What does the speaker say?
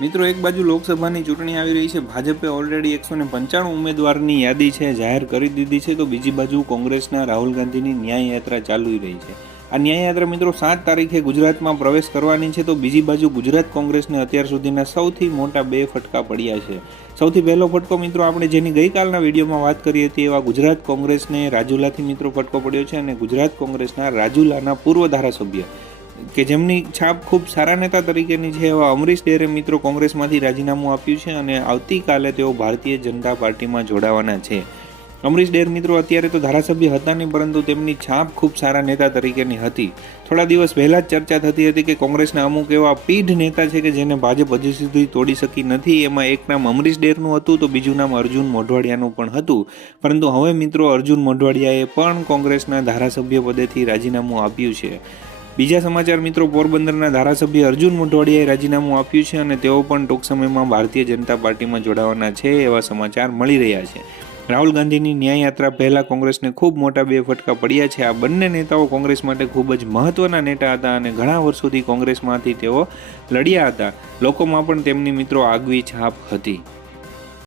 મિત્રો, એક બાજુ લોકસભાની ચૂંટણી આવી રહી છે. ભાજપે ઓલરેડી એકસો ને પંચાણું ઉમેદવારની યાદી છે, જાહેર કરી દીધી છે. તો બીજી બાજુ કોંગ્રેસના રાહુલ ગાંધીની ન્યાય યાત્રા ચાલુ રહી છે. આ ન્યાયયાત્રા મિત્રો, સાત તારીખે ગુજરાતમાં પ્રવેશ કરવાની છે. તો બીજી બાજુ ગુજરાત કોંગ્રેસને અત્યાર સુધીના સૌથી મોટા બે ફટકા પડ્યા છે. સૌથી પહેલો ફટકો મિત્રો, આપણે જેની ગઈકાલના વિડીયોમાં વાત કરી હતી, એવા ગુજરાત કોંગ્રેસને રાજુલાથી મિત્રો ફટકો પડ્યો છે અને ગુજરાત કોંગ્રેસના રાજુલાના પૂર્વ ધારાસભ્ય કે જેમની છાપ ખૂબ સારા નેતા તરીકેની છે એવા અમરીશ ડેરે મિત્રો કોંગ્રેસમાંથી રાજીનામું આપ્યું છે અને આવતીકાલે તેઓ ભારતીય જનતા પાર્ટીમાં જોડાવાના છે. અમરીશ ડેર મિત્રો અત્યારે તો ધારાસભ્ય હતા નહીં, પરંતુ તેમની છાપ ખૂબ સારા નેતા તરીકેની હતી. થોડા દિવસ પહેલા જ ચર્ચા થતી હતી કે કોંગ્રેસના અમુક એવા પીઢ નેતા છે કે જેને ભાજપ હજી સુધી તોડી શકી નથી. એમાં એક નામ અમરીશ ડેરનું હતું, તો બીજું નામ અર્જુન મોઢવાડિયાનું પણ હતું. પરંતુ હવે મિત્રો અર્જુન મોઢવાડિયાએ પણ કોંગ્રેસના ધારાસભ્ય પદેથી રાજીનામું આપ્યું છે. બીજા સમાચાર મિત્રો, પોરબંદરના ધારાસભ્ય અર્જુન મોઢવાડિયાએ રાજીનામું આપ્યું છે અને તેઓ પણ ટૂંક સમયમાં ભારતીય જનતા પાર્ટીમાં જોડાવાના છે એવા સમાચાર મળી રહ્યા છે. રાહુલ ગાંધીની ન્યાય યાત્રા પહેલાં કોંગ્રેસને ખૂબ મોટા બે ફટકા પડ્યા છે. આ બંને નેતાઓ કોંગ્રેસ માટે ખૂબ જ મહત્ત્વના નેતા હતા અને ઘણા વર્ષોથી કોંગ્રેસમાંથી તેઓ લડ્યા હતા. લોકોમાં પણ તેમની મિત્રો આગવી છાપ હતી.